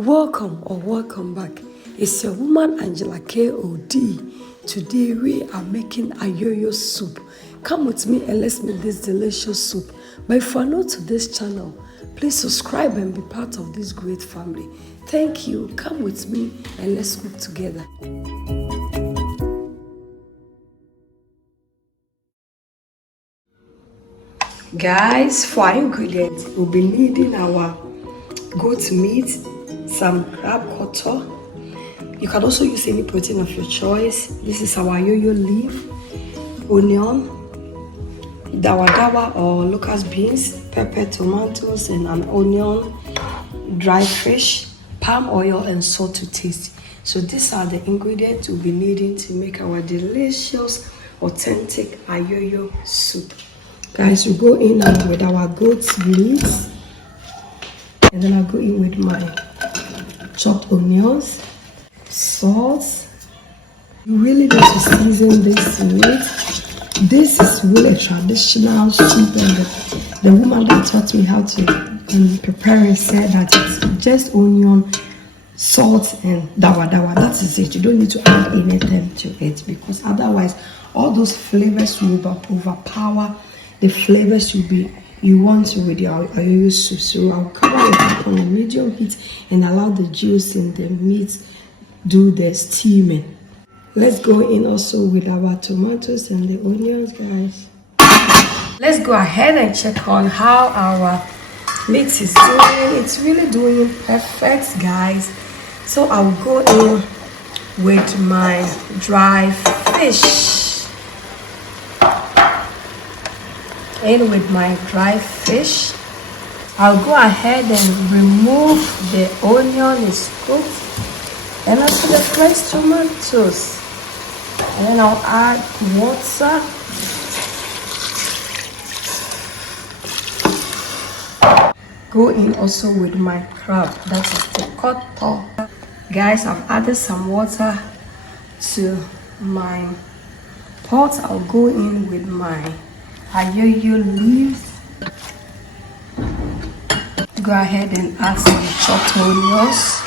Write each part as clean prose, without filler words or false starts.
Welcome or welcome back. It's your woman Angela K.O.D. Today we are making Ayoyo soup. Come with me and let's make this delicious soup. But if you are new to this channel, please subscribe and be part of this great family. Thank you. Come with me and let's cook together. Guys, for our ingredients, we'll be needing our goat meat, some crab cutter. You can also use any protein of your choice. This is our Ayoyo leaf, onion, Dawadawa or locust beans, pepper, tomatoes, and an onion, dry fish, palm oil, and salt to taste. So these are the ingredients we'll be needing to make our delicious, authentic Ayoyo soup. Guys, we go in with our goat's meat, and then I'll go in with my chopped onions, salt. You really need to season this meat. This is really a traditional soup, and the woman that taught me how to prepare it said that it's just onion, salt, and dawadawa. That is it. You don't need to add anything to it because otherwise all those flavors will overpower the flavors you want with your Ayoyo soup. So I'll cover it up on a medium heat and allow the juice in the meat do the steaming. Let's go in also with our tomatoes and the onions, guys. Let's go ahead and check on how our meat is doing. It's really doing perfect, guys. So I'll go in with my dry fish. In with my dry fish. I'll go ahead and remove the onion is cooked, and also the fresh tomatoes, and then I'll add water. Go in also with my crab, that is the cutter. Guys, I've added some water to my pot. I'll go in with my Ayoyo leaves. Go ahead and add some chopped onions.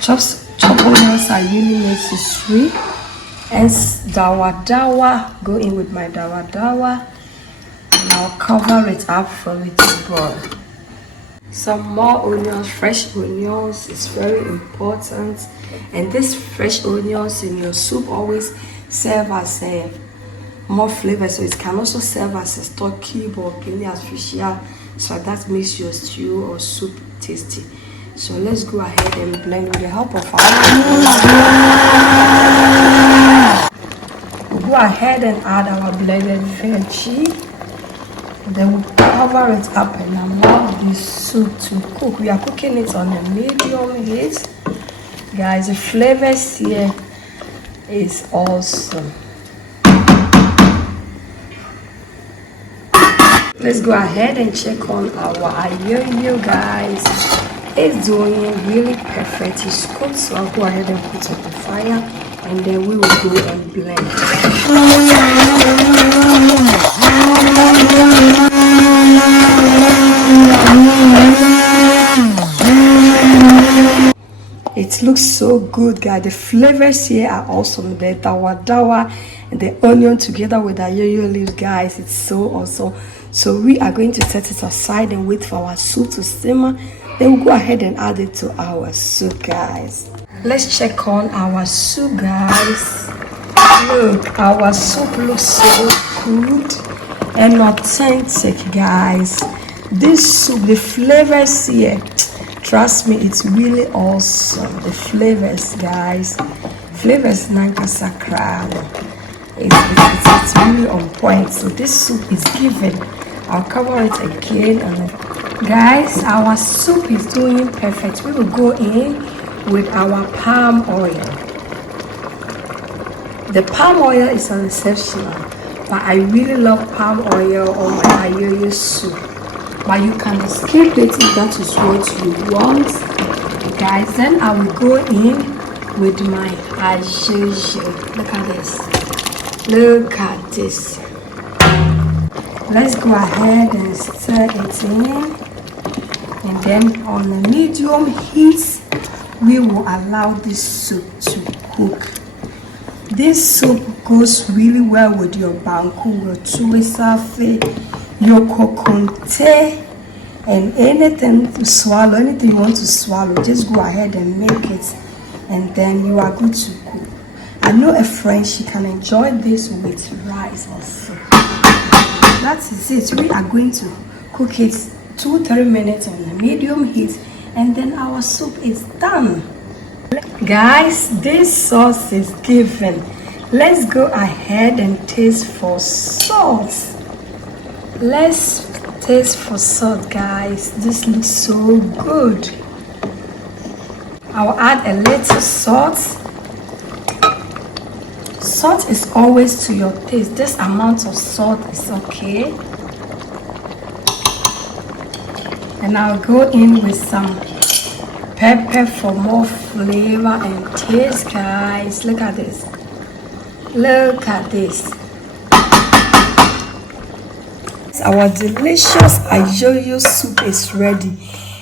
Chopped onions are really makes it sweet. And dawadawa. Go in with my dawadawa, and I'll cover it up for it to boil. Some more onions, fresh onions is very important. And this fresh onions in your soup always serve as a more flavor, so it can also serve as a stock cube or guinea as fisher, so that makes your stew or soup tasty. So let's go ahead and blend with the help of our we'll go ahead and add our blended veggie, and then we'll cover it up and allow this soup to cook. We are cooking it on a medium heat, guys. The flavors here is awesome. Let's go ahead and check on our Ayoyo, guys. It's doing really perfect. It's cooked, so I'll go ahead and put on the fire, and then we will go and blend. It looks so good, guys. The flavors here are awesome. The dawadawa and the onion together with the Ayoyo leaves, guys, it's so awesome. So we are going to set it aside and wait for our soup to simmer. Then we'll go ahead and add it to our soup, guys. Let's check on our soup, guys. Look, our soup looks so good and authentic, guys. This soup, the flavors here, trust me, it's really awesome. The flavors, guys. Flavors nankasa crowd. It's really on point. So this soup is given. I'll cover it again, and guys, our soup is doing perfect. We will go in with our palm oil. The palm oil is exceptional, but I really love palm oil on my Ayoyo soup. But you can skip it if that is what you want, guys. Then I will go in with my Ayoyo. Look at this. Look at this. Let's go ahead and stir it in, and then on a medium heat we will allow this soup to cook. This soup goes really well with your banku, your tuisafe, your kokonte, and anything to swallow, anything you want to swallow, just go ahead and make it, and then you are good to go. I know a friend, she can enjoy this with rice or soup. That is it. We are going to cook it 2-3 minutes on a medium heat, and then our soup is done. Guys, this sauce is given. Let's go ahead and taste for salt. Let's taste for salt, guys. This looks so good. I'll add a little salt. Salt is always to your taste. This amount of salt is okay. And I'll go in with some pepper for more flavor and taste, guys. Look at this. Look at this. Our delicious Ayoyo soup is ready,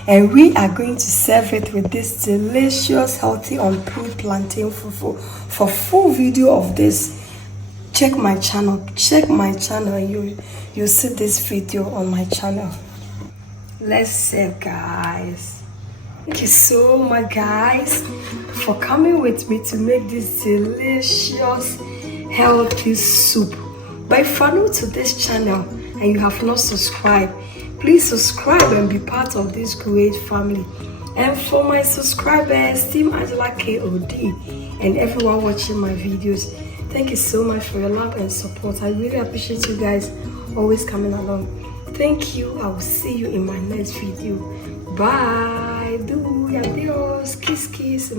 and we are going to serve it with this delicious, healthy, unpeeled plantain fufu. For full video of this, check my channel. And you'll see this video on my channel. Let's serve, guys. Thank you so much, guys, for coming with me to make this delicious, healthy soup. But if you're new to this channel and you have not subscribed, please subscribe and be part of this great family. And for my subscribers, Team Angela KOD, and everyone watching my videos, thank you so much for your love and support. I really appreciate you guys always coming along. Thank you. I will see you in my next video. Bye. Adios. Kiss, kiss.